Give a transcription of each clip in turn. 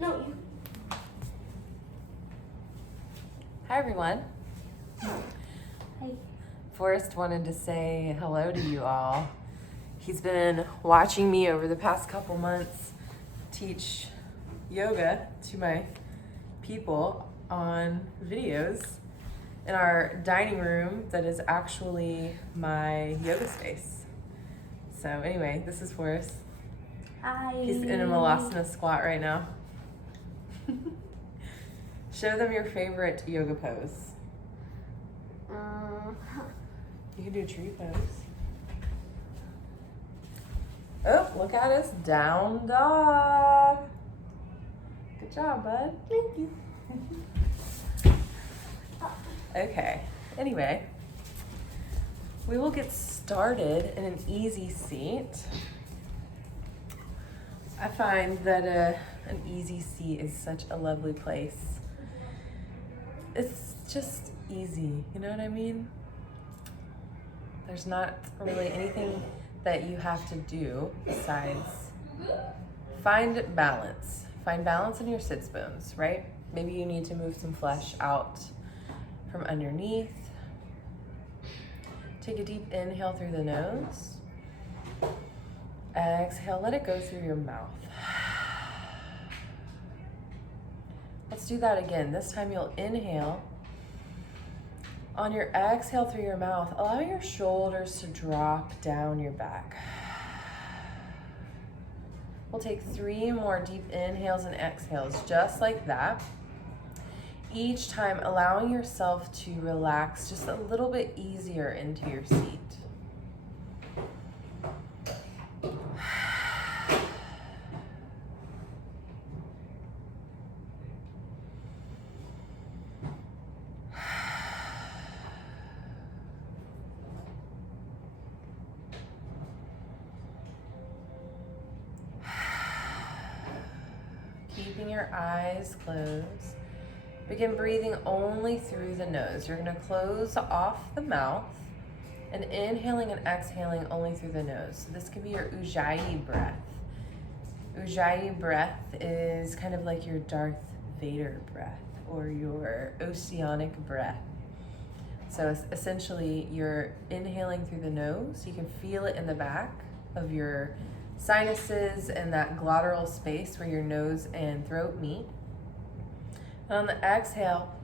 No, you. Hi everyone. Hey. Forrest wanted to say hello to you all. He's been watching me over the past couple months teach yoga to my people on videos in our dining room that is actually my yoga space. So anyway, this is Forrest. Hi. He's in a Malasana squat right now. Show them your favorite yoga pose. You can do a tree pose. Oh, look at us, down dog. Good job, bud. Thank you. Okay, anyway, we will get started in an easy seat. I find that an easy seat is such a lovely place. It's just easy, you know what I mean? There's not really anything that you have to do besides find balance. Find balance in your sits bones, right? Maybe you need to move some flesh out from underneath. Take a deep inhale through the nose. Exhale, let it go through your mouth. Let's do that again. This time you'll inhale. On your exhale through your mouth, allow your shoulders to drop down your back. We'll take 3 more deep inhales and exhales, just like that. Each time allowing yourself to relax just a little bit easier into your seat. Keeping your eyes closed. Begin breathing only through the nose. You're going to close off the mouth and inhaling and exhaling only through the nose. So this could be your Ujjayi breath. Ujjayi breath is kind of like your Darth Vader breath or your oceanic breath. So essentially you're inhaling through the nose. You can feel it in the back of your sinuses and that glottal space where your nose and throat meet. And on the exhale,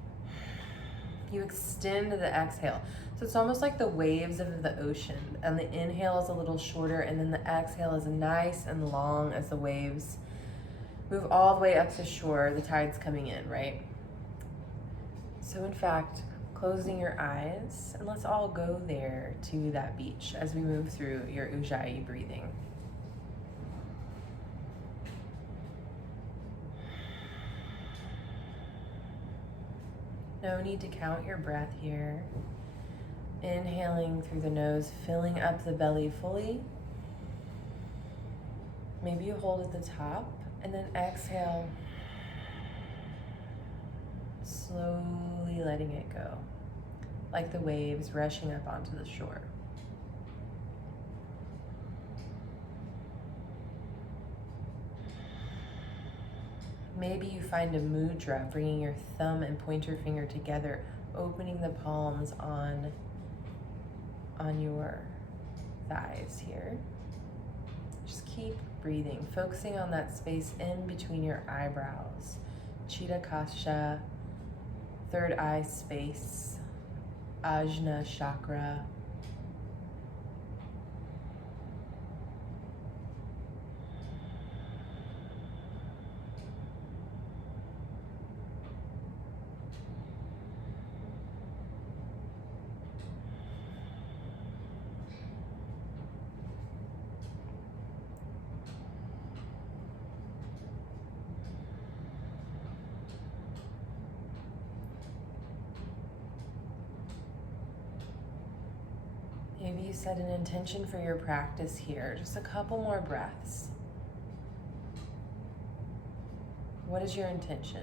you extend the exhale. So it's almost like the waves of the ocean. And the inhale is a little shorter, and then the exhale is nice and long as the waves move all the way up the shore, the tide's coming in, right? So in fact, closing your eyes, and let's all go there to that beach as we move through your Ujjayi breathing. No need to count your breath here. Inhaling through the nose, filling up the belly fully. Maybe you hold at the top, and then exhale, slowly letting it go, like the waves rushing up onto the shore. Maybe you find a mudra, bringing your thumb and pointer finger together, opening the palms on your thighs here. Just keep breathing, focusing on that space in between your eyebrows. Chitta Kasha, third eye space, Ajna chakra. Maybe you set an intention for your practice here. Just a couple more breaths. What is your intention?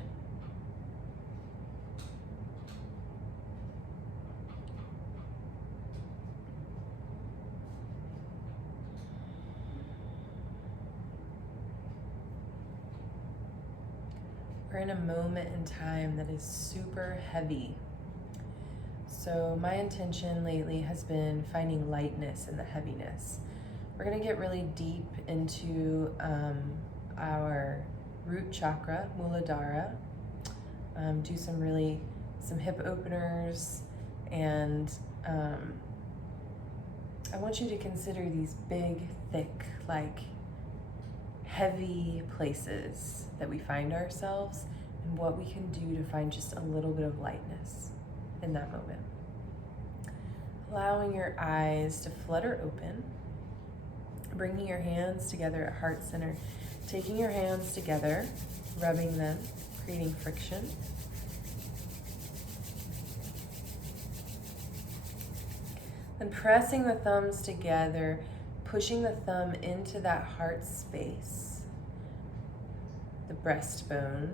We're in a moment in time that is super heavy. So my intention lately has been finding lightness in the heaviness. We're going to get really deep into our root chakra, Muladhara, do some hip openers, and I want you to consider these big, thick, like heavy places that we find ourselves and what we can do to find just a little bit of lightness in that moment. Allowing your eyes to flutter open, bringing your hands together at heart center, taking your hands together, rubbing them, creating friction. And pressing the thumbs together, pushing the thumb into that heart space, the breastbone.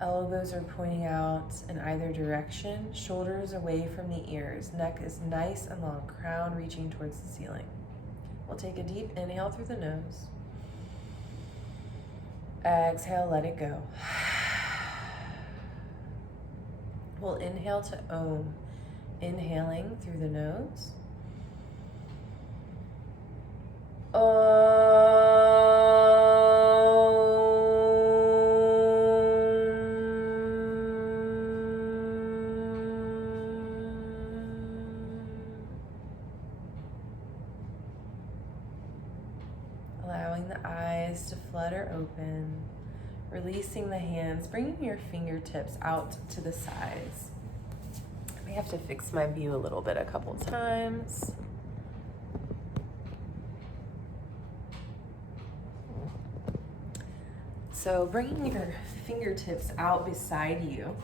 Elbows are pointing out in either direction, shoulders away from the ears, neck is nice and long, crown reaching towards the ceiling. We'll take a deep inhale through the nose. Exhale, let it go. We'll inhale to Om. Inhaling through the nose. Allowing the eyes to flutter open, releasing the hands, bringing your fingertips out to the sides. I have to fix my view a little bit a couple times. So bringing your fingertips out beside you,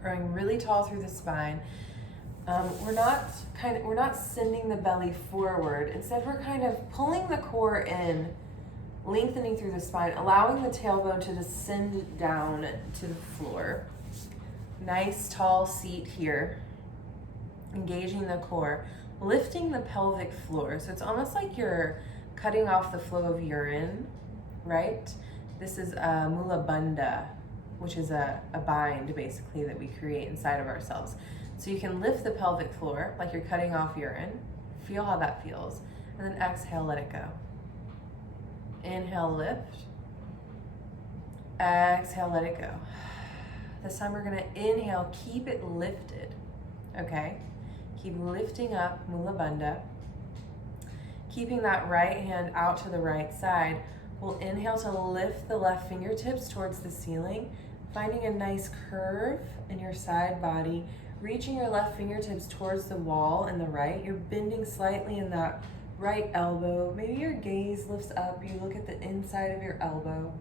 growing really tall through the spine. We're not sending the belly forward. Instead, we're kind of pulling the core in, lengthening through the spine, allowing the tailbone to descend down to the floor. Nice tall seat here, engaging the core, lifting the pelvic floor. So it's almost like you're cutting off the flow of urine, right? This is a mula bandha, which is a bind basically that we create inside of ourselves. So you can lift the pelvic floor like you're cutting off urine. Feel how that feels. And then exhale, let it go. Inhale, lift. Exhale, let it go. This time we're gonna inhale, keep it lifted, okay? Keep lifting up, Mula Bandha. Keeping that right hand out to the right side. We'll inhale to lift the left fingertips towards the ceiling, finding a nice curve in your side body, reaching your left fingertips towards the wall in the right. You're bending slightly in that right elbow. Maybe your gaze lifts up, you look at the inside of your elbow.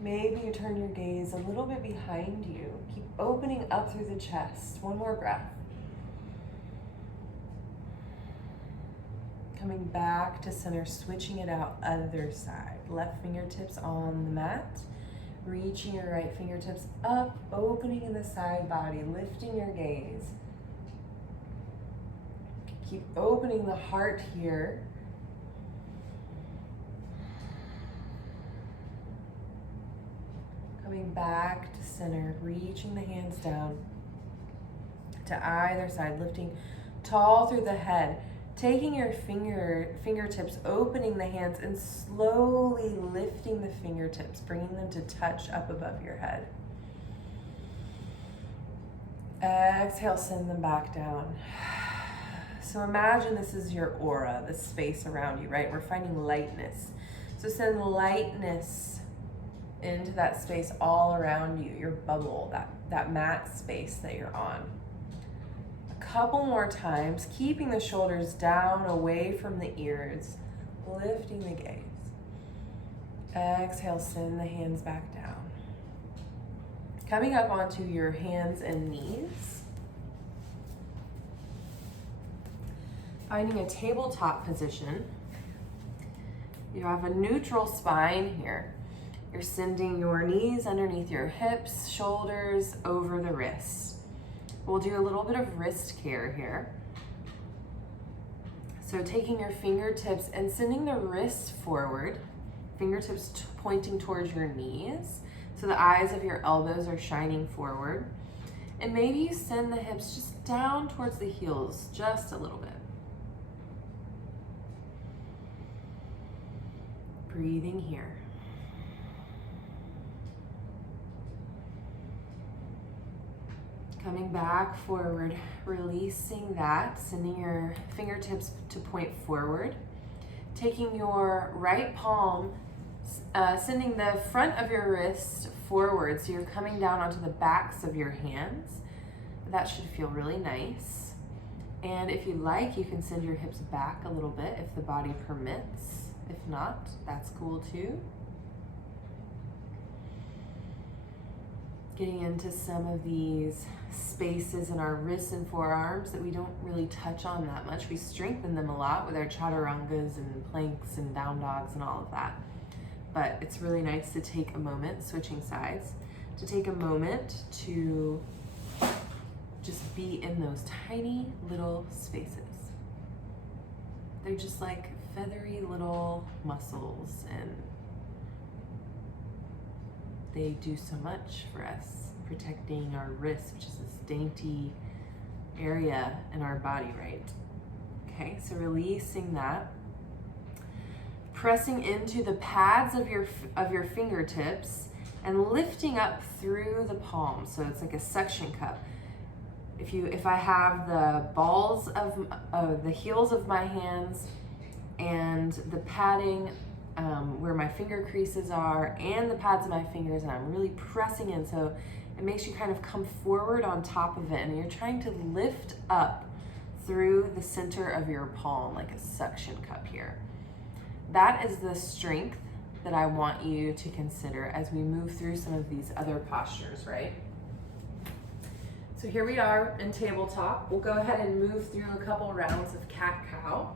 Maybe you turn your gaze a little bit behind you. Keep opening up through the chest. One more breath. Coming back to center, switching it out, other side. Left fingertips on the mat. Reaching your right fingertips up, opening in the side body, lifting your gaze. Keep opening the heart here. Coming back to center, reaching the hands down to either side, lifting tall through the head, taking your fingertips, opening the hands, and slowly lifting the fingertips, bringing them to touch up above your head. Exhale, send them back down. So imagine this is your aura, the space around you, right? We're finding lightness. So send lightness into that space all around you, your bubble, that mat space that you're on. A couple more times, keeping the shoulders down, away from the ears, lifting the gaze. Exhale, send the hands back down. Coming up onto your hands and knees. Finding a tabletop position. You have a neutral spine here. You're sending your knees underneath your hips, shoulders over the wrists. We'll do a little bit of wrist care here. So taking your fingertips and sending the wrist forward, fingertips pointing towards your knees. So the eyes of your elbows are shining forward. And maybe you send the hips just down towards the heels just a little bit. Breathing here. Coming back forward, releasing that, sending your fingertips to point forward. Taking your right palm, sending the front of your wrist forward, so you're coming down onto the backs of your hands. That should feel really nice. And if you like, you can send your hips back a little bit if the body permits. If not, that's cool too. Getting into some of these spaces in our wrists and forearms that we don't really touch on that much. We strengthen them a lot with our chaturangas and planks and down dogs and all of that. But it's really nice to take a moment, switching sides, to take a moment to just be in those tiny little spaces. They're just like feathery little muscles, and they do so much for us, protecting our wrist, which is this dainty area in our body, right? Okay, so releasing that. Pressing into the pads of your fingertips and lifting up through the palms. So it's like a suction cup. If I have the balls of the heels of my hands and the padding where my finger creases are and the pads of my fingers, and I'm really pressing in, so it makes you kind of come forward on top of it, and you're trying to lift up through the center of your palm like a suction cup here. That is the strength that I want you to consider as we move through some of these other postures, right? So here we are in tabletop. We'll go ahead and move through a couple rounds of cat-cow.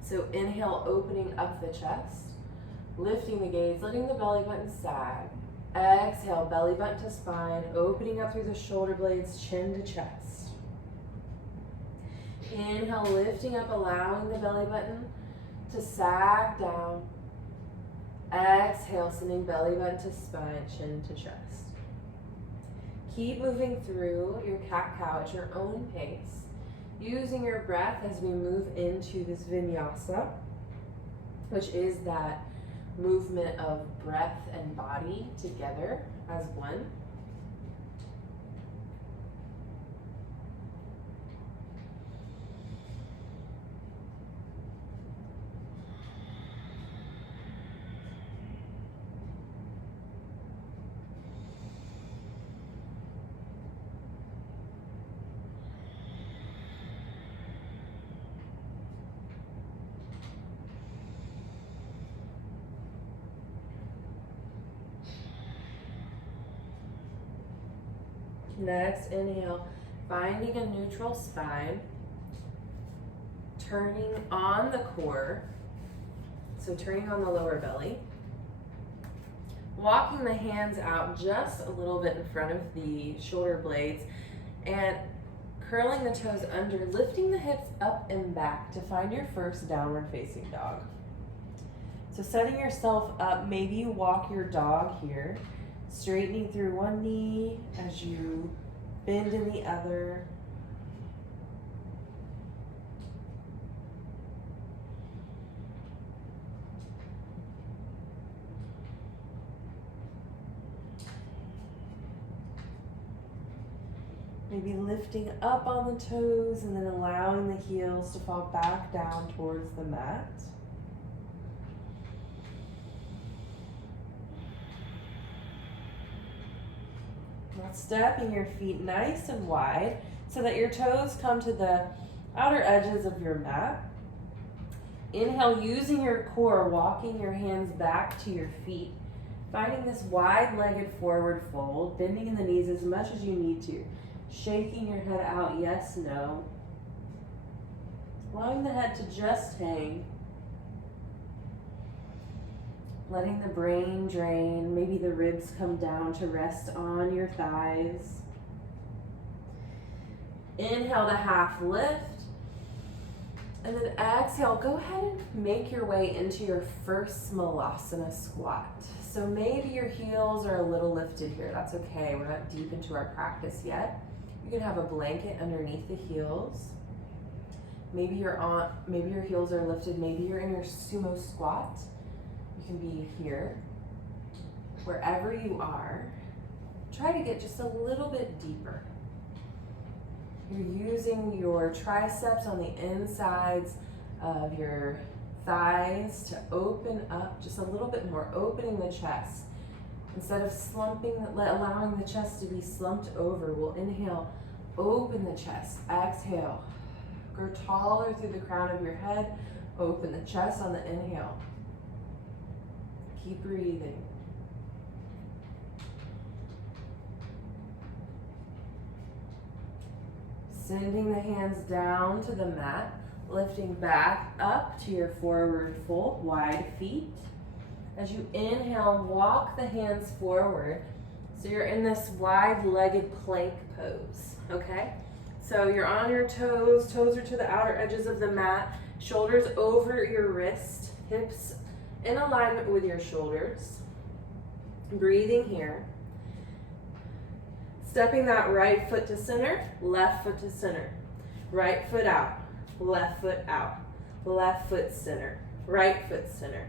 So inhale, opening up the chest, lifting the gaze, letting the belly button sag. Exhale, belly button to spine, opening up through the shoulder blades, chin to chest. Inhale, lifting up, allowing the belly button to sag down. Exhale, sending belly button to spine, chin to chest. Keep moving through your cat-cow at your own pace, using your breath as we move into this vinyasa, which is that movement of breath and body together as one. Next, inhale, finding a neutral spine, turning on the core, so turning on the lower belly, walking the hands out just a little bit in front of the shoulder blades, and curling the toes under, lifting the hips up and back to find your first downward facing dog. So setting yourself up, maybe you walk your dog here, straightening through one knee as you bend in the other. Maybe lifting up on the toes and then allowing the heels to fall back down towards the mat. Now stepping your feet nice and wide so that your toes come to the outer edges of your mat. Inhale, using your core, walking your hands back to your feet, finding this wide-legged forward fold, bending in the knees as much as you need to, shaking your head out, yes, no. Allowing the head to just hang. Letting the brain drain, maybe the ribs come down to rest on your thighs. Inhale to half lift. And then exhale, go ahead and make your way into your first Smalasana squat. So maybe your heels are a little lifted here. That's okay, we're not deep into our practice yet. You can have a blanket underneath the heels. Maybe your heels are lifted, maybe you're in your sumo squat. You can be here. Wherever you are, try to get just a little bit deeper. You're using your triceps on the insides of your thighs to open up just a little bit more, opening the chest. Instead of slumping, allowing the chest to be slumped over, we'll inhale, open the chest, exhale. Grow taller through the crown of your head, open the chest on the inhale. Keep breathing. Sending the hands down to the mat, lifting back up to your forward fold, wide feet. As you inhale, walk the hands forward. So you're in this wide-legged plank pose, okay? So you're on your toes, toes are to the outer edges of the mat, shoulders over your wrist, hips in alignment with your shoulders. Breathing here. Stepping that right foot to center, left foot to center. Right foot out, left foot out. Left foot center, right foot center.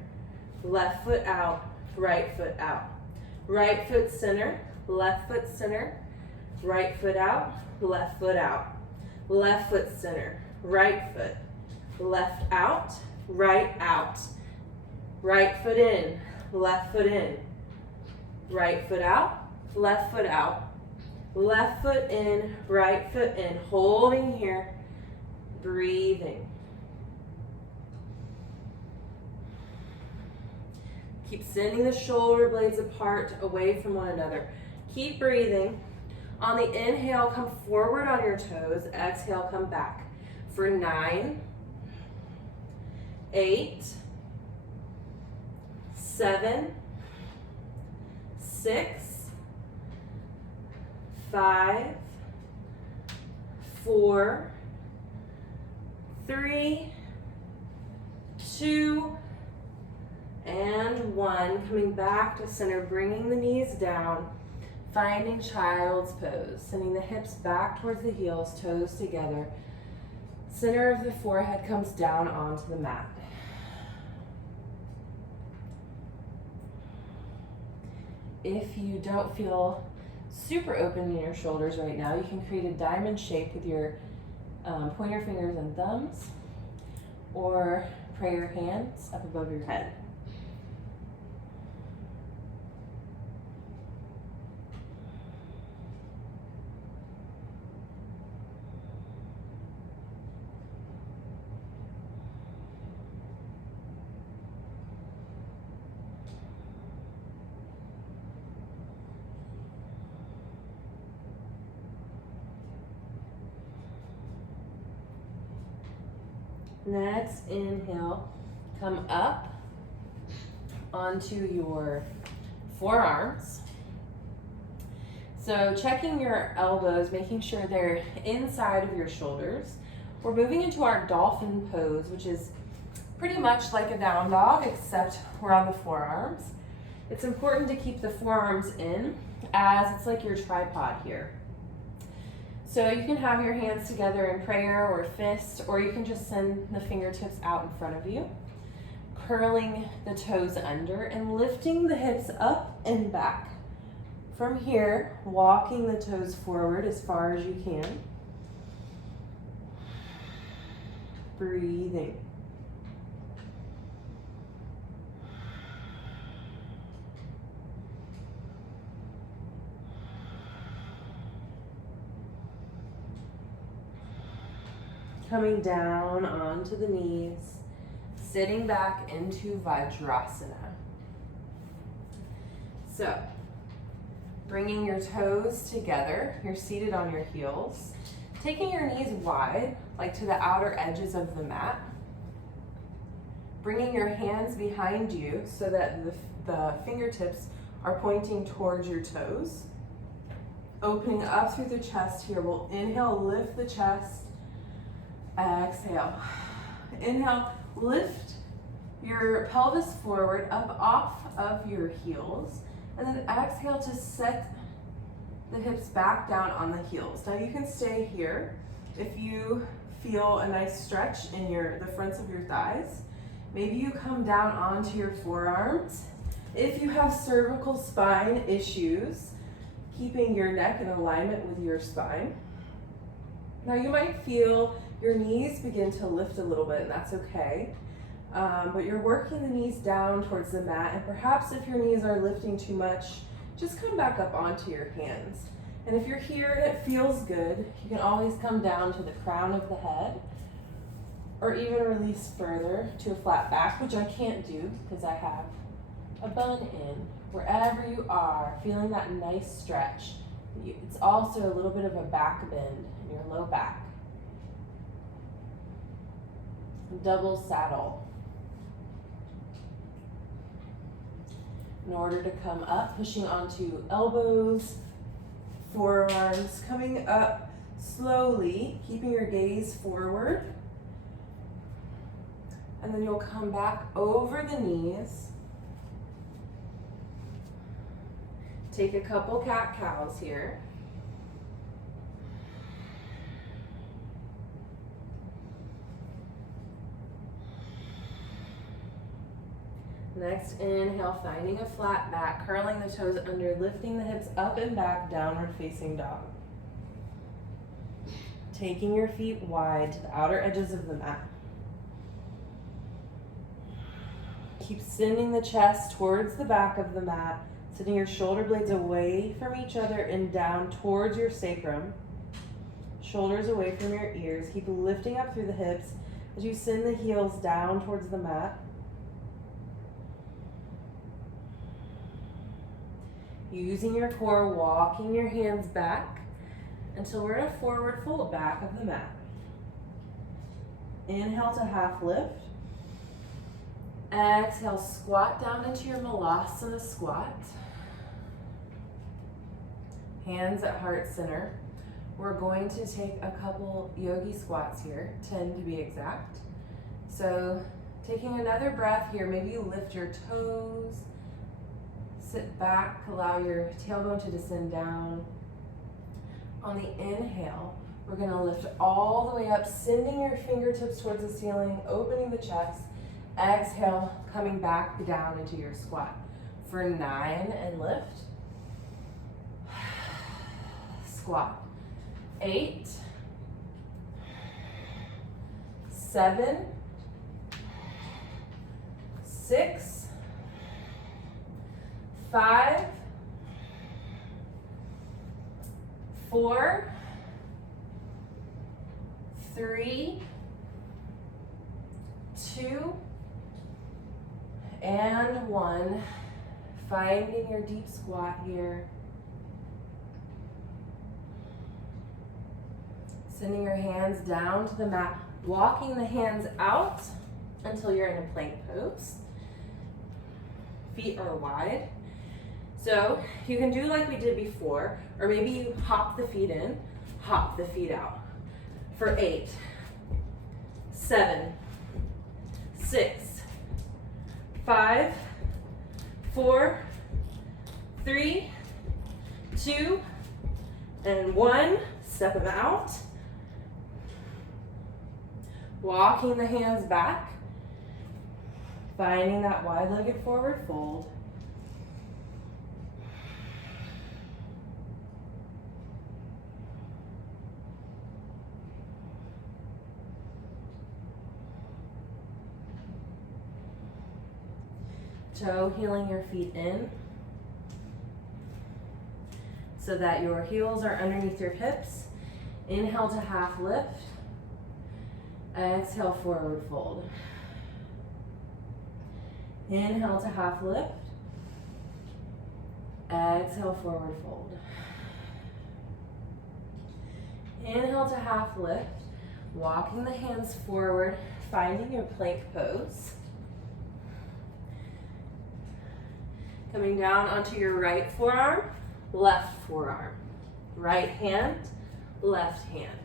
Left foot out, right foot out. Right foot center, left foot center. Right foot out, left foot out. Left foot center, right foot. Left out, right out. Right foot in, left foot in. Right foot out, left foot out. Left foot in, right foot in, holding here, breathing. Keep sending the shoulder blades apart, away from one another. Keep breathing. On the inhale, come forward on your toes. Exhale, come back. For 9, 8, 7, 6, 5, 4, 3, 2, and 1. Coming back to center, bringing the knees down, finding child's pose, sending the hips back towards the heels, toes together. Center of the forehead comes down onto the mat. If you don't feel super open in your shoulders right now, you can create a diamond shape with your pointer fingers and thumbs, or pray your hands up above your head. Next, inhale, come up onto your forearms. So checking your elbows, making sure they're inside of your shoulders. We're moving into our dolphin pose, which is pretty much like a down dog, except we're on the forearms. It's important to keep the forearms in, as it's like your tripod here. So you can have your hands together in prayer or fist, or you can just send the fingertips out in front of you, curling the toes under and lifting the hips up and back. From here, walking the toes forward as far as you can. Breathing. Coming down onto the knees, sitting back into Vajrasana. So, bringing your toes together, you're seated on your heels, taking your knees wide, like to the outer edges of the mat, bringing your hands behind you so that the fingertips are pointing towards your toes, opening up through the chest here. We'll inhale, lift the chest. Exhale. Inhale, lift your pelvis forward, up off of your heels. And then exhale to set the hips back down on the heels. Now you can stay here if you feel a nice stretch in the fronts of your thighs. Maybe you come down onto your forearms. If you have cervical spine issues, keeping your neck in alignment with your spine. Now you might feel your knees begin to lift a little bit, and that's okay. But you're working the knees down towards the mat, and perhaps if your knees are lifting too much, just come back up onto your hands. And if you're here and it feels good, you can always come down to the crown of the head, or even release further to a flat back, which I can't do because I have a bun in. Wherever you are, feeling that nice stretch. It's also a little bit of a back bend in your low back. Double saddle. In order to come up, pushing onto elbows, forearms, coming up slowly, keeping your gaze forward. And then you'll come back over the knees. Take a couple cat-cows here. Next, inhale, finding a flat back, curling the toes under, lifting the hips up and back, downward facing dog. Taking your feet wide to the outer edges of the mat. Keep sending the chest towards the back of the mat, sending your shoulder blades away from each other and down towards your sacrum. Shoulders away from your ears. Keep lifting up through the hips as you send the heels down towards the mat. Using your core, walking your hands back until we're in a forward fold back of the mat. Inhale to half lift. Exhale, squat down into your Malasana squat. Hands at heart center. We're going to take a couple yogi squats here, 10 to be exact. So taking another breath here, maybe you lift your toes, sit back, allow your tailbone to descend down. On the inhale, we're gonna lift all the way up, sending your fingertips towards the ceiling, opening the chest. Exhale, coming back down into your squat. For 9 and lift. Squat. 8, 7, 6, 5, 4, 3, 2, and 1. Finding your deep squat here. Sending your hands down to the mat, walking the hands out until you're in a plank pose. Feet are wide. So you can do like we did before, or maybe you hop the feet in, hop the feet out. For 8, 7, 6, 5, 4, 3, 2, and 1. Step them out. Walking the hands back. Finding that wide-legged forward fold. Toe heeling your feet in so that your heels are underneath your hips. Inhale to half lift. Exhale, forward fold. Inhale to half lift. Exhale, forward fold. Inhale to half lift. Walking the hands forward, finding your plank pose. Coming down onto your right forearm, left forearm. Right hand, left hand.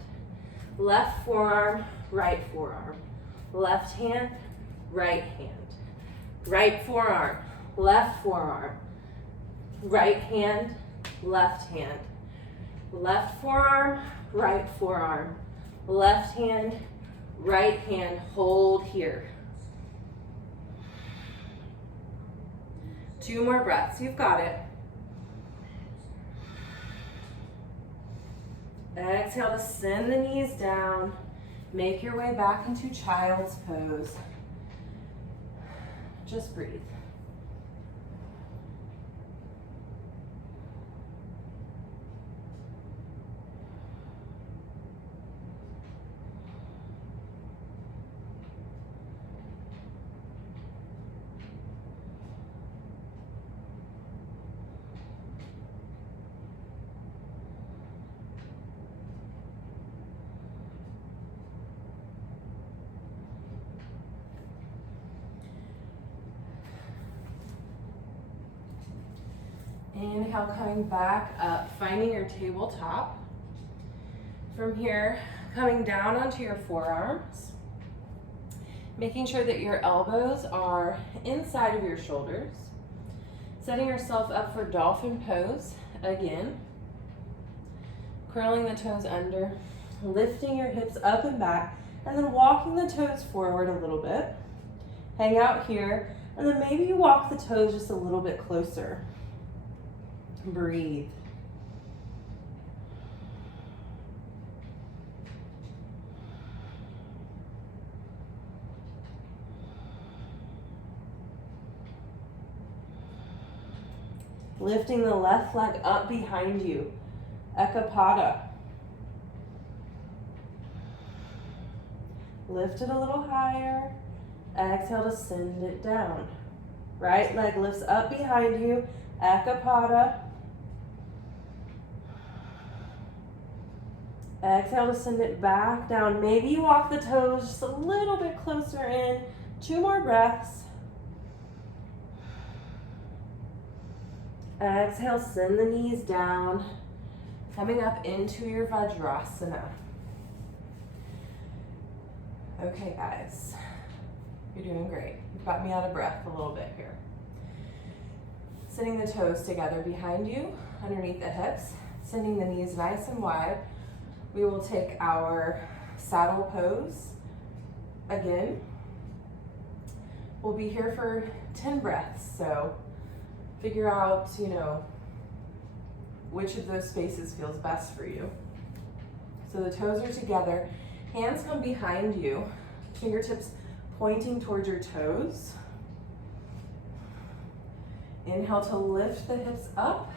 Left forearm, right forearm. left hand, right hand. Right forearm, left forearm. Right hand, left hand. Left forearm, right forearm. Left hand, right hand. Hold here. 2 more breaths. You've got it. Exhale to send the knees down. Make your way back into child's pose. Just breathe. Inhale, coming back up, finding your tabletop. From here, coming down onto your forearms, making sure that your elbows are inside of your shoulders, setting yourself up for dolphin pose again, curling the toes under, lifting your hips up and back, and then walking the toes forward a little bit. Hang out here, and then maybe you walk the toes just a little bit closer. Breathe. Lifting the left leg up behind you. Ekapada. Lift it a little higher. Exhale to send it down. Right leg lifts up behind you. Ekapada. Exhale to send it back down. Maybe you walk the toes just a little bit closer in. 2 more breaths. Exhale, send the knees down. Coming up into your Vajrasana. Okay, guys. You're doing great. You've got me out of breath a little bit here. Sending the toes together behind you, underneath the hips. Sending the knees nice and wide. We will take our saddle pose again. We'll be here for 10 breaths, so figure out, which of those spaces feels best for you. So the toes are together, hands come behind you, fingertips pointing towards your toes. Inhale to lift the hips up,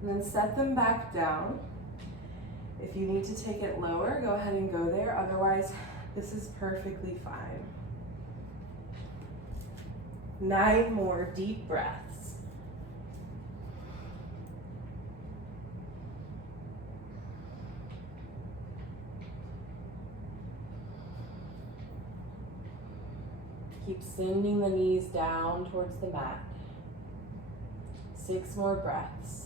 and then set them back down. If you need to take it lower, go ahead and go there. Otherwise, this is perfectly fine. 9 more deep breaths. Keep sending the knees down towards the mat. 6 more breaths.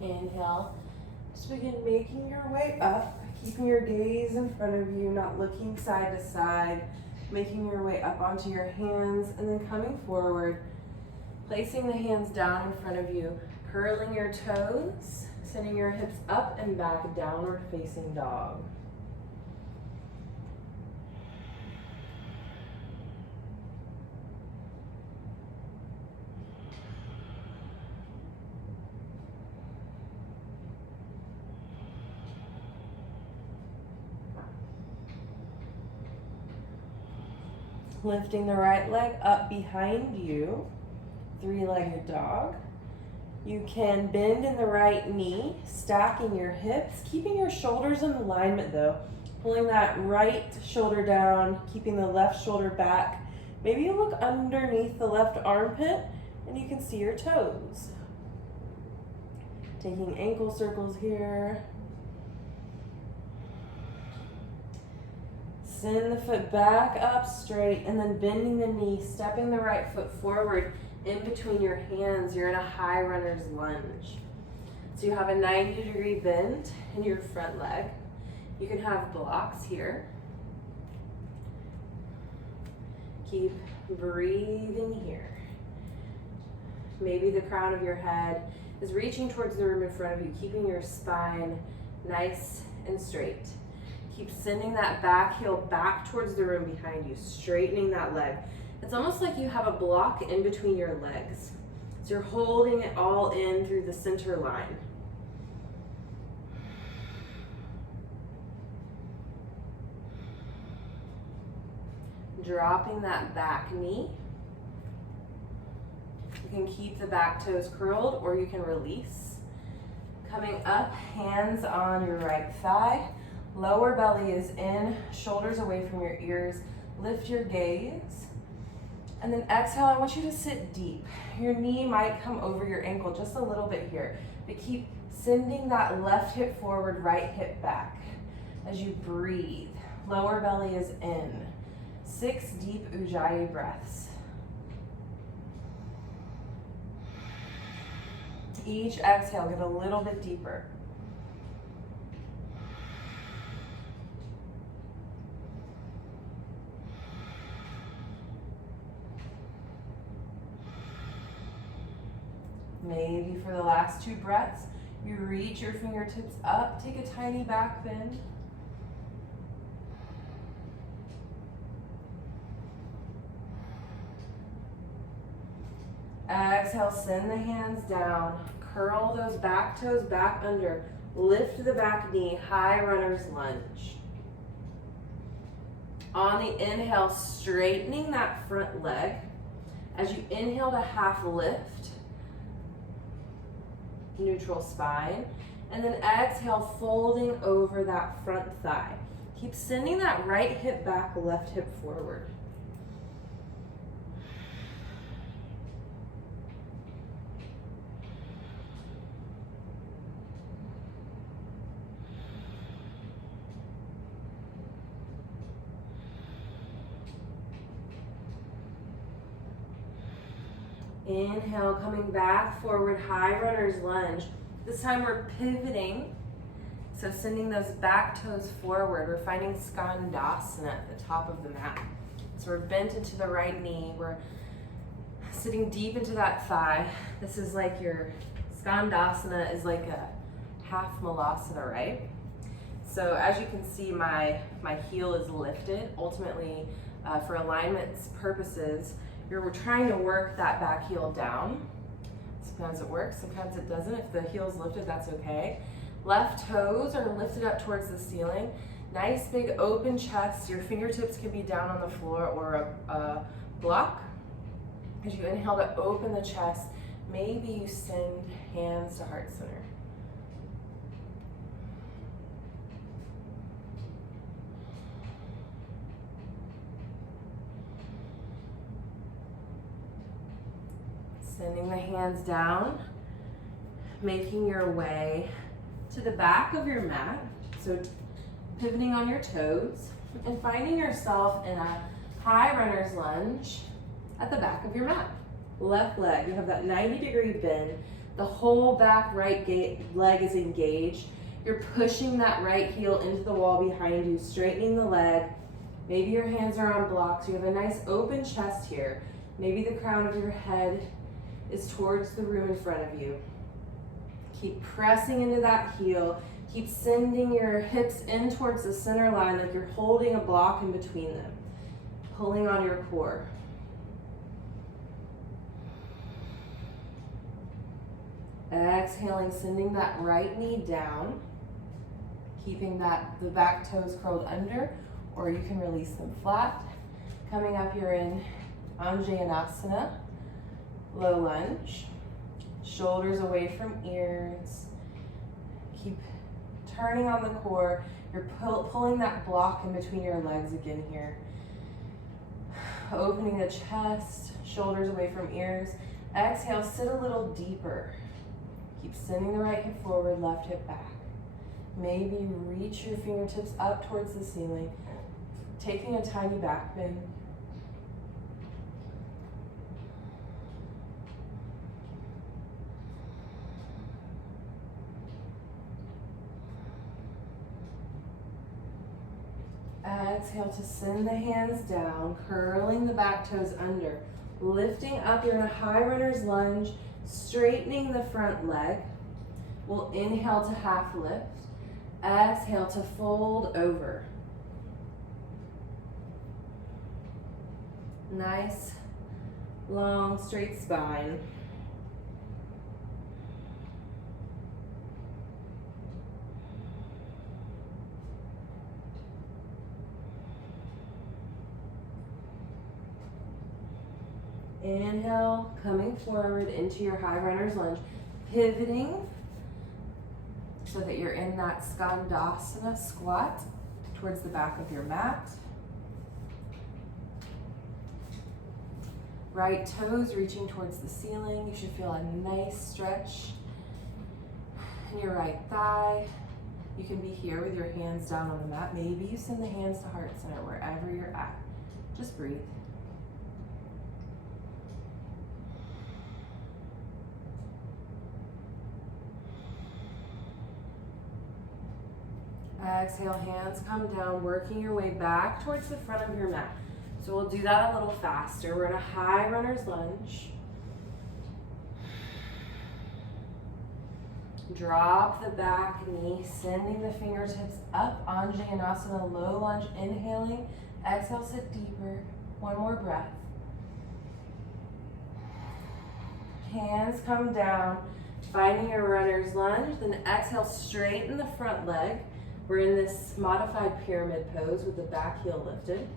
Inhale, just begin making your way up, keeping your gaze in front of you, not looking side to side, making your way up onto your hands, and then coming forward, placing the hands down in front of you, curling your toes, sending your hips up and back, downward facing dog. Lifting the right leg up behind you, 3-legged dog. You can bend in the right knee, stacking your hips, keeping your shoulders in alignment though. Pulling that right shoulder down, keeping the left shoulder back. Maybe you look underneath the left armpit and you can see your toes. Taking ankle circles here. Send the foot back up straight and then bending the knee, stepping the right foot forward in between your hands. You're in a high runner's lunge. So you have a 90-degree bend in your front leg. You can have blocks here. Keep breathing here. Maybe the crown of your head is reaching towards the room in front of you, keeping your spine nice and straight. Keep sending that back heel back towards the room behind you, straightening that leg. It's almost like you have a block in between your legs. So you're holding it all in through the center line. Dropping that back knee. You can keep the back toes curled or you can release. Coming up, hands on your right thigh. Lower belly is in, shoulders away from your ears. Lift your gaze. And then exhale, I want you to sit deep. Your knee might come over your ankle just a little bit here, but keep sending that left hip forward, right hip back. As you breathe, lower belly is in. 6 deep Ujjayi breaths. Each exhale, get a little bit deeper. Maybe for the last 2 breaths, you reach your fingertips up, take a tiny back bend. Exhale, send the hands down, curl those back toes back under, lift the back knee, high runner's lunge. On the inhale, straightening that front leg. As you inhale to half lift, neutral spine, and then exhale, folding over that front thigh. Keep sending that right hip back, left hip forward. Inhale, coming back forward, high runner's lunge. This time we're pivoting, so sending those back toes forward. We're finding Skandasana at the top of the mat. So we're bent into the right knee. We're sitting deep into that thigh. This is like your Skandasana is like a half Malasana, right? So as you can see, my heel is lifted. Ultimately, for alignment's purposes, we're trying to work that back heel down. Sometimes it works, sometimes it doesn't. If the heel's lifted, that's okay. Left toes are lifted up towards the ceiling. Nice big open chest. Your fingertips can be down on the floor or a block. As you inhale to open the chest, maybe you send hands to heart center. Sending the hands down, making your way to the back of your mat. So pivoting on your toes and finding yourself in a high runner's lunge at the back of your mat. Left leg, you have that 90-degree bend. The whole back right leg is engaged. You're pushing that right heel into the wall behind you, straightening the leg. Maybe your hands are on blocks. You have a nice open chest here. Maybe the crown of your head is towards the room in front of you. Keep pressing into that heel. Keep sending your hips in towards the center line like you're holding a block in between them. Pulling on your core. Exhaling, sending that right knee down. Keeping the back toes curled under, or you can release them flat. Coming up, you're in Anjaneyasana. Low lunge, shoulders away from ears. Keep turning on the core. You're pulling that block in between your legs again here. Opening the chest, shoulders away from ears. Exhale, sit a little deeper. Keep sending the right hip forward, left hip back. Maybe reach your fingertips up towards the ceiling, taking a tiny back bend. Exhale to send the hands down, curling the back toes under. Lifting up, you're in a high runner's lunge, straightening the front leg. We'll inhale to half lift. Exhale to fold over. Nice, long, straight spine. Inhale, coming forward into your high runner's lunge, pivoting so that you're in that Skandasana squat towards the back of your mat. Right toes reaching towards the ceiling. You should feel a nice stretch in your right thigh. You can be here with your hands down on the mat. Maybe you send the hands to heart center, wherever you're at. Just breathe. Exhale, hands come down, working your way back towards the front of your mat. So we'll do that a little faster. We're in a high runner's lunge. Drop the back knee, sending the fingertips up, Anjaneyasana, low lunge, inhaling. Exhale, sit deeper. One more breath. Hands come down, finding your runner's lunge. Then exhale, straighten the front leg. We're in this modified pyramid pose with the back heel lifted.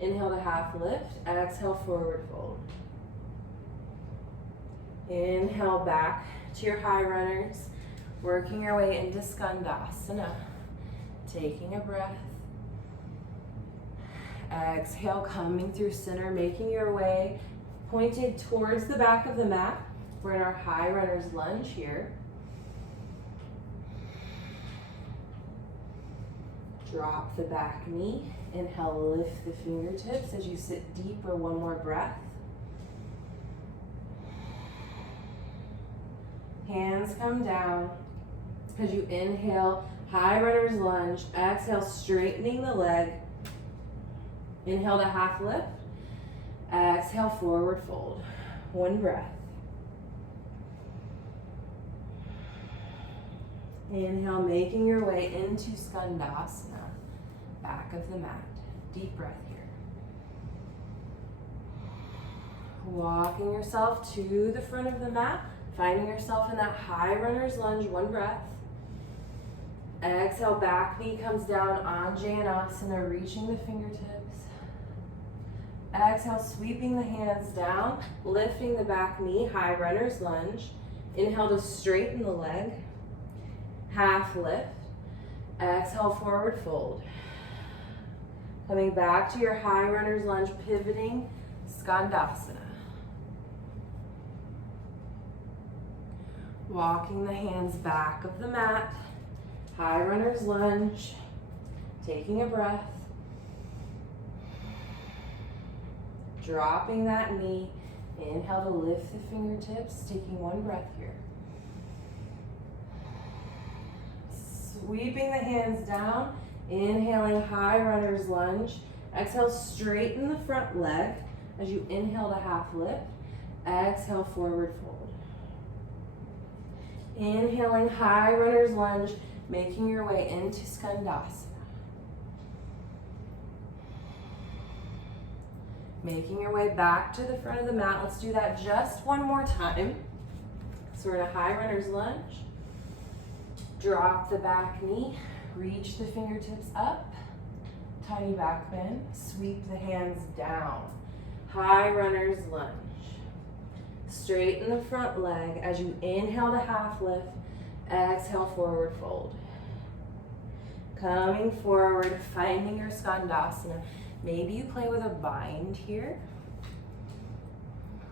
Inhale to half lift, exhale, forward fold. Inhale back to your high runners, working your way into Skandasana. Taking a breath. Exhale, coming through center, making your way pointed towards the back of the mat. We're in our high runner's lunge here. Drop the back knee. Inhale, lift the fingertips as you sit deeper. One more breath. Hands come down. As you inhale, high runner's lunge. Exhale, straightening the leg. Inhale to half lift. Exhale, forward fold. One breath. Inhale, making your way into Skandasana, back of the mat. Deep breath here. Walking yourself to the front of the mat, finding yourself in that high runner's lunge. One breath. Exhale, back knee comes down, Anjaneyasana, reaching the fingertips. Exhale, sweeping the hands down, lifting the back knee, high runner's lunge. Inhale to straighten the leg. Half lift. Exhale, forward fold. Coming back to your high runner's lunge, pivoting, Skandasana. Walking the hands back of the mat, high runner's lunge, taking a breath. Dropping that knee. Inhale to lift the fingertips, taking one breath here. Sweeping the hands down, inhaling high runner's lunge. Exhale, straighten the front leg as you inhale to half lift. Exhale, forward fold. Inhaling high runner's lunge, making your way into Skandasana. Making your way back to the front of the mat. Let's do that just one more time. So we're in a high runner's lunge. Drop the back knee, reach the fingertips up, tiny back bend, sweep the hands down. High runner's lunge. Straighten the front leg as you inhale to half lift, exhale, forward fold. Coming forward, finding your Skandasana. Maybe you play with a bind here.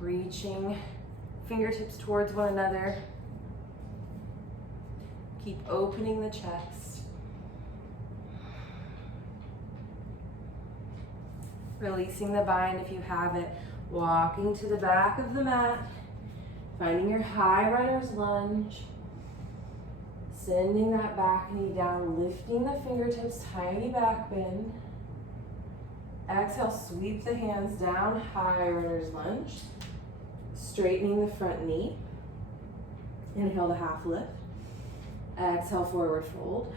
Reaching fingertips towards one another. Keep opening the chest. Releasing the bind if you have it. Walking to the back of the mat. Finding your high runner's lunge. Sending that back knee down, lifting the fingertips, tiny back bend. Exhale, sweep the hands down, high runner's lunge. Straightening the front knee. Inhale to half lift. Exhale, forward fold.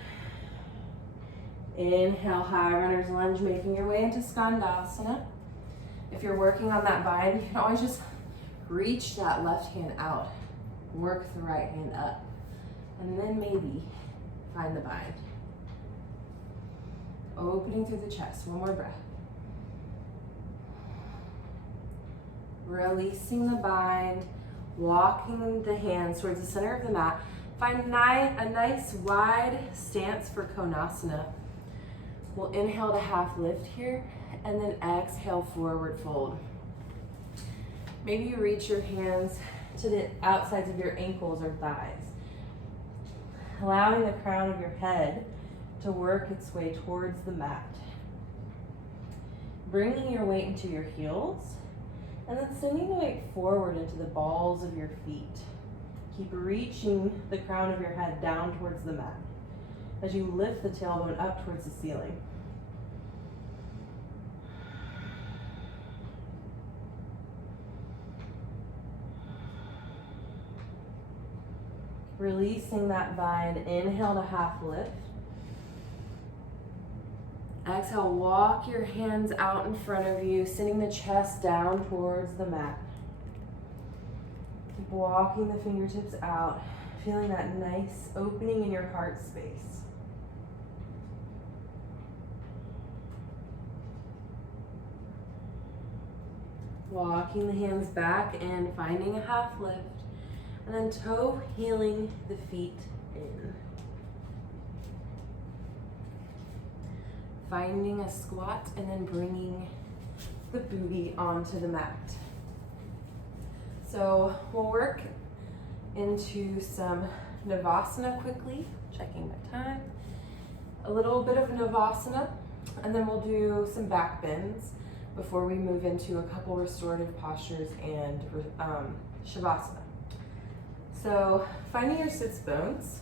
Inhale, high runner's lunge, making your way into Skandasana. If you're working on that bind, you can always just reach that left hand out. Work the right hand up. And then maybe find the bind. Opening through the chest, one more breath. Releasing the bind, walking the hands towards the center of the mat. Find a nice wide stance for Konasana. We'll inhale to half lift here, and then exhale, forward fold. Maybe you reach your hands to the outsides of your ankles or thighs. Allowing the crown of your head to work its way towards the mat. Bringing your weight into your heels, and then sending the weight forward into the balls of your feet. Keep reaching the crown of your head down towards the mat as you lift the tailbone up towards the ceiling. Releasing that bind, inhale to half lift. Exhale, walk your hands out in front of you, sending the chest down towards the mat. Keep walking the fingertips out, feeling that nice opening in your heart space. Walking the hands back and finding a half lift. And then toe heeling the feet in. Finding a squat and then bringing the booty onto the mat. So we'll work into some Navasana quickly, checking my time. A little bit of Navasana, and then we'll do some back bends before we move into a couple restorative postures and Shavasana. So finding your sits bones.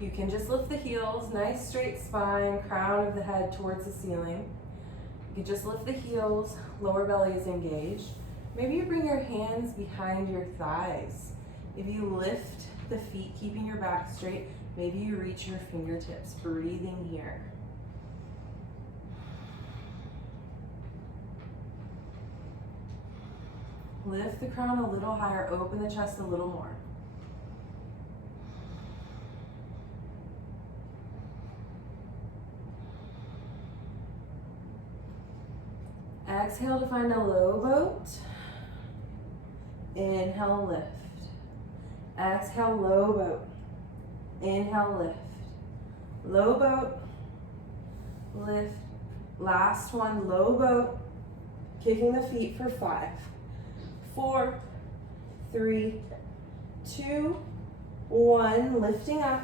You can just lift the heels, nice straight spine, crown of the head towards the ceiling. You can just lift the heels, lower belly is engaged. Maybe you bring your hands behind your thighs. If you lift the feet, keeping your back straight, maybe you reach your fingertips, breathing here. Lift the crown a little higher, open the chest a little more. Exhale to find a low boat. Inhale, lift. Exhale, low boat. Inhale, lift. Low boat, lift. Last one, low boat. Kicking the feet for 5, 4, 3, 2, 1. Lifting up.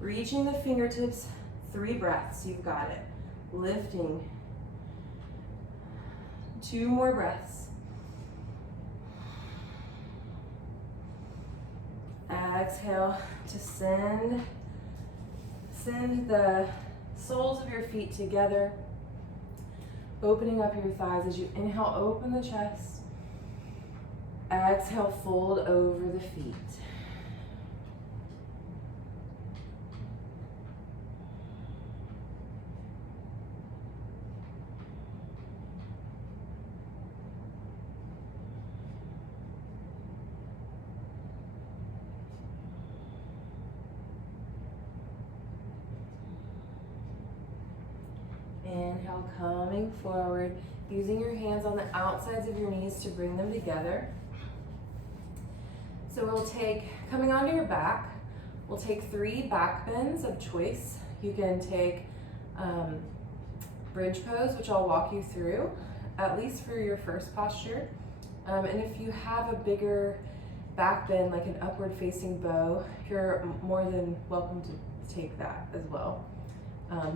Reaching the fingertips. 3 breaths. You've got it. Lifting. 2 more breaths. Exhale to send the soles of your feet together. Opening up your thighs as you inhale, open the chest. Exhale, fold over the feet. Inhale, coming forward, using your hands on the outsides of your knees to bring them together. So we'll take, coming onto your back, we'll take 3 back bends of choice. You can take bridge pose, which I'll walk you through, at least for your first posture. And if you have a bigger back bend, like an upward facing bow, you're more than welcome to take that as well.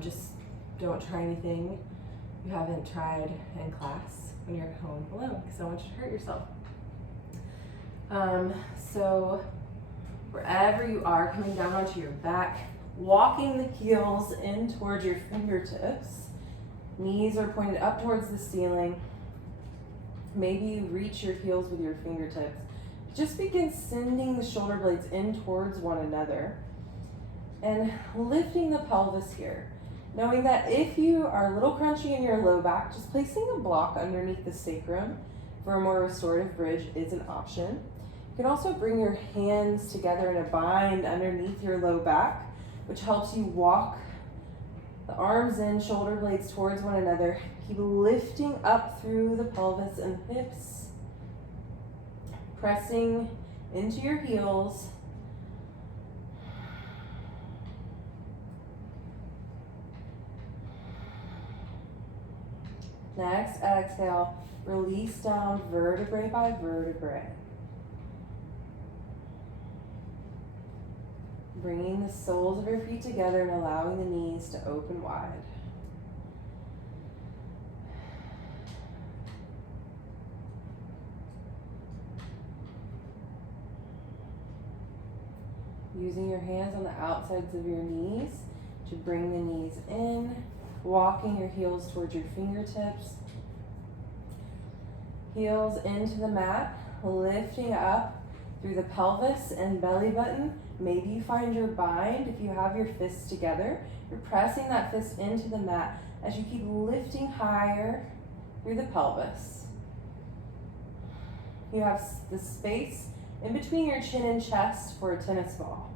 Just don't try anything you haven't tried in class when you're home alone, because I don't want you to hurt yourself. So wherever you are, coming down onto your back, walking the heels in towards your fingertips. Knees are pointed up towards the ceiling. Maybe you reach your heels with your fingertips. Just begin sending the shoulder blades in towards one another and lifting the pelvis here. Knowing that if you are a little crunchy in your low back, just placing a block underneath the sacrum for a more restorative bridge is an option. You can also bring your hands together in a bind underneath your low back, which helps you walk the arms in, shoulder blades towards one another. Keep lifting up through the pelvis and hips, pressing into your heels. Next, exhale, release down vertebrae by vertebrae. Bringing the soles of your feet together and allowing the knees to open wide. Using your hands on the outsides of your knees to bring the knees in, walking your heels towards your fingertips. Heels into the mat, lifting up through the pelvis and belly button. Maybe you find your bind. If you have your fists together, you're pressing that fist into the mat as you keep lifting higher through the pelvis. You have the space in between your chin and chest for a tennis ball.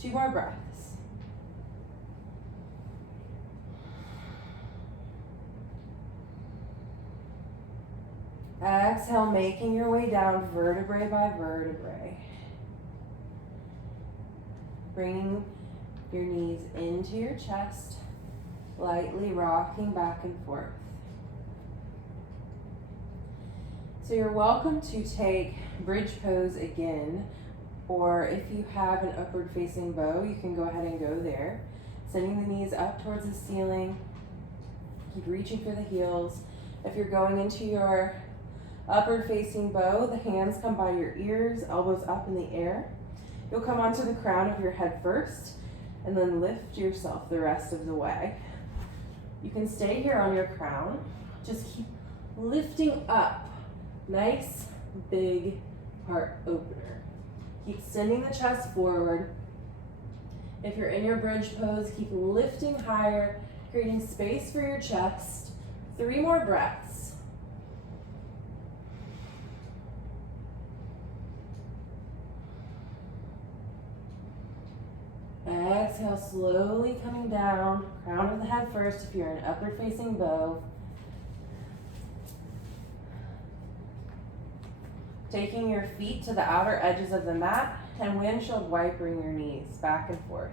2 more breaths. Exhale, making your way down vertebrae by vertebrae. Bringing your knees into your chest, lightly rocking back and forth. So you're welcome to take bridge pose again, or if you have an upward facing bow, you can go ahead and go there. Sending the knees up towards the ceiling. Keep reaching for the heels. If you're going into your upward facing bow, the hands come by your ears, elbows up in the air. You'll come onto the crown of your head first, and then lift yourself the rest of the way. You can stay here on your crown. Just keep lifting up. Nice, big heart opener. Keep sending the chest forward. If you're in your bridge pose, keep lifting higher, creating space for your chest. 3 more breaths. Exhale, slowly coming down, crown of the head first if you're in upward facing bow. Taking your feet to the outer edges of the mat and windshield wipering your knees back and forth.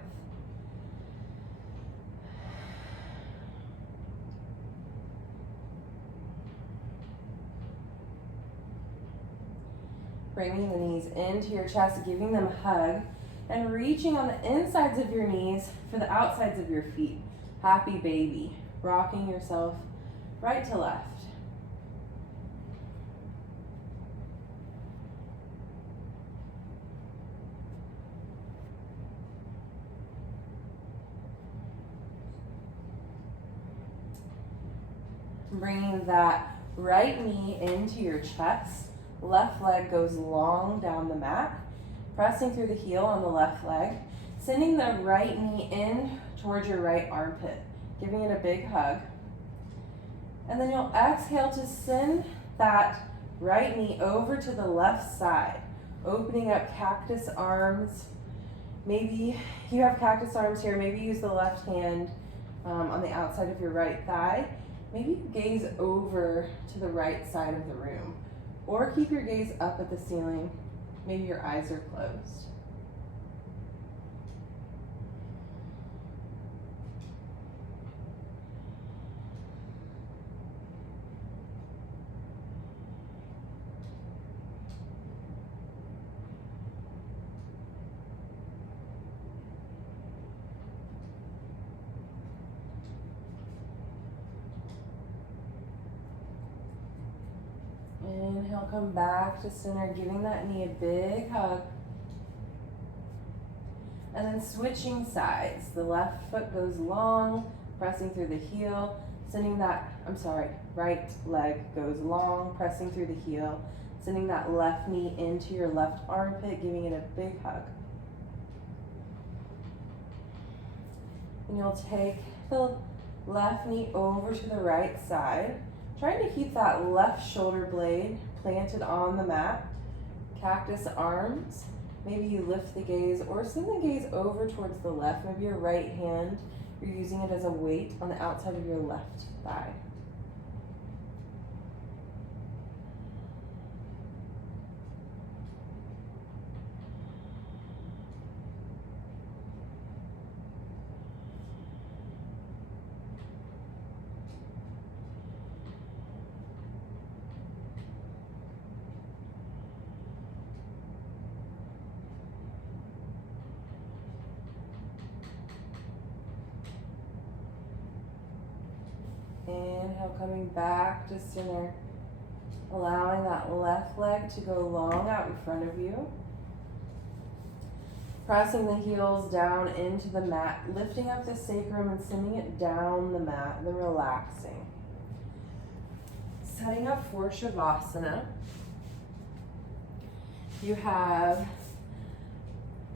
Bringing the knees into your chest, giving them a hug, and reaching on the insides of your knees for the outsides of your feet. Happy baby. Rocking yourself right to left. Bringing that right knee into your chest. Left leg goes long down the mat. Pressing through the heel on the left leg. Sending the right knee in towards your right armpit. Giving it a big hug. And then you'll exhale to send that right knee over to the left side. Opening up cactus arms. Maybe you have cactus arms here. Maybe use the left hand on the outside of your right thigh. Maybe you gaze over to the right side of the room. Or keep your gaze up at the ceiling. Maybe your eyes are closed. Inhale, come back to center, giving that knee a big hug. And then switching sides. The left foot goes long, pressing through the heel, right leg goes long, pressing through the heel, sending that left knee into your left armpit, giving it a big hug. And you'll take the left knee over to the right side, trying to keep that left shoulder blade planted on the mat. Cactus arms. Maybe you lift the gaze or send the gaze over towards the left. Maybe your right hand, you're using it as a weight on the outside of your left thigh. Inhale, coming back to center, allowing that left leg to go long out in front of you. Pressing the heels down into the mat, lifting up the sacrum and sending it down the mat, then relaxing. Setting up for Shavasana. You have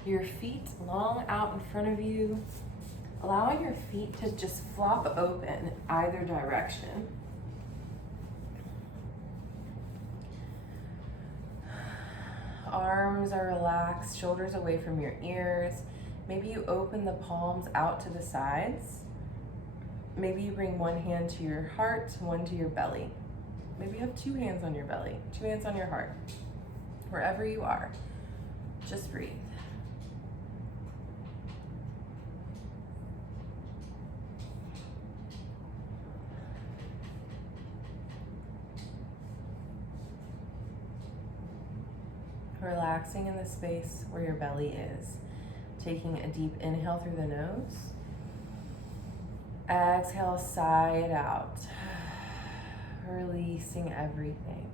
your feet long out in front of you, allowing your feet to just flop open either direction. Arms are relaxed, shoulders away from your ears. Maybe you open the palms out to the sides. Maybe you bring one hand to your heart, one to your belly. Maybe you have two hands on your belly, two hands on your heart. Wherever you are, just breathe. Relaxing in the space where your belly is. Taking a deep inhale through the nose. Exhale, sigh it out. Releasing everything.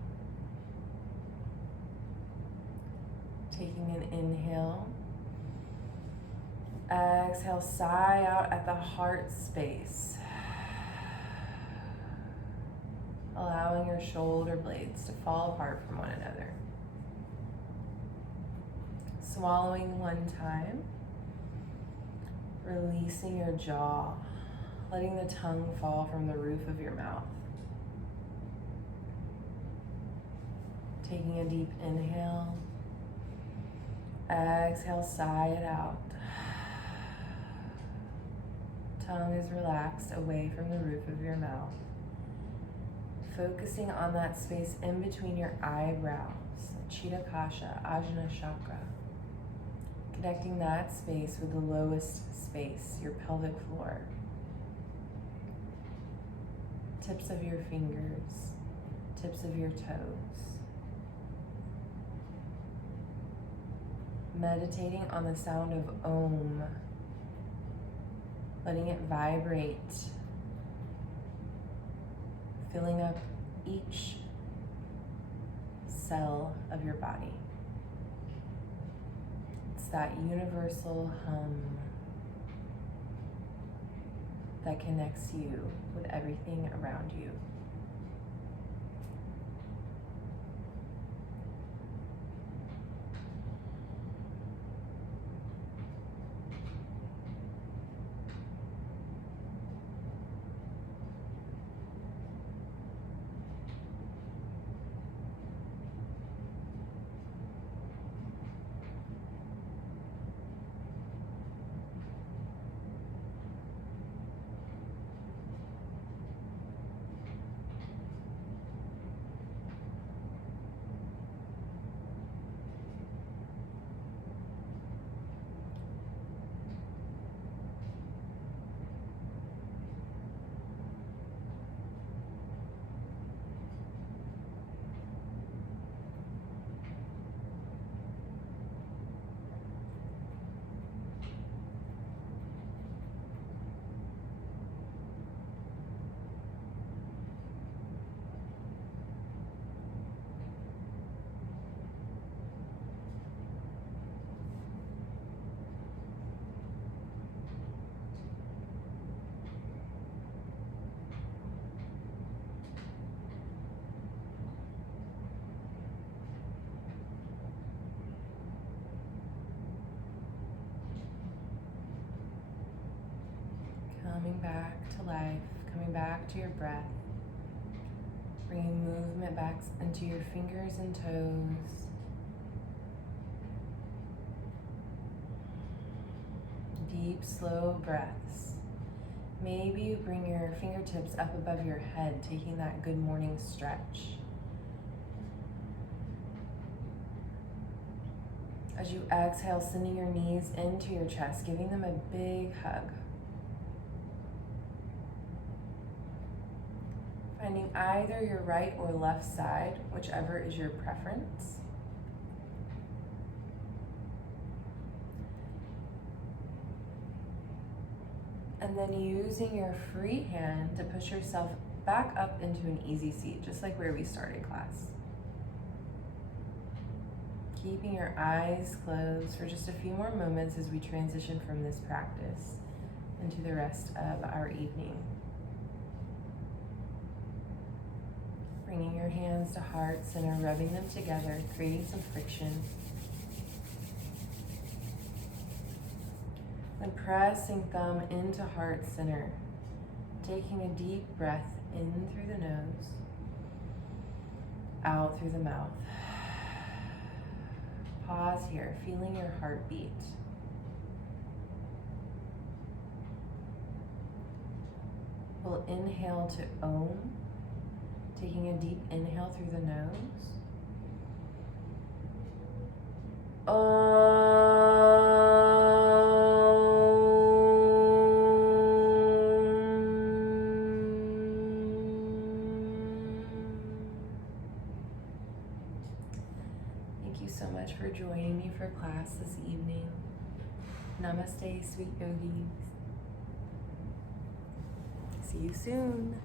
Taking an inhale. Exhale, sigh out at the heart space. Allowing your shoulder blades to fall apart from one another. Swallowing one time, releasing your jaw, letting the tongue fall from the roof of your mouth. Taking a deep inhale, exhale, sigh it out. Tongue is relaxed away from the roof of your mouth. Focusing on that space in between your eyebrows, Chitta-Kasha, Ajna Chakra. Connecting that space with the lowest space, your pelvic floor. Tips of your fingers, tips of your toes. Meditating on the sound of Om, letting it vibrate, filling up each cell of your body. That universal hum that connects you with everything around you. coming back to life, coming back to your breath. Bringing movement back into your fingers and toes. Deep, slow breaths. Maybe you bring your fingertips up above your head, taking that good morning stretch. As you exhale, sending your knees into your chest, giving them a big hug. Finding either your right or left side, whichever is your preference. And then using your free hand to push yourself back up into an easy seat, just like where we started class. Keeping your eyes closed for just a few more moments as we transition from this practice into the rest of our evening. Bringing your hands to heart center, rubbing them together, creating some friction. Then pressing thumb into heart center, taking a deep breath in through the nose, out through the mouth. Pause here, feeling your heartbeat. We'll inhale to Om, taking a deep inhale through the nose. Thank you so much for joining me for class this evening. Namaste, sweet yogis. See you soon.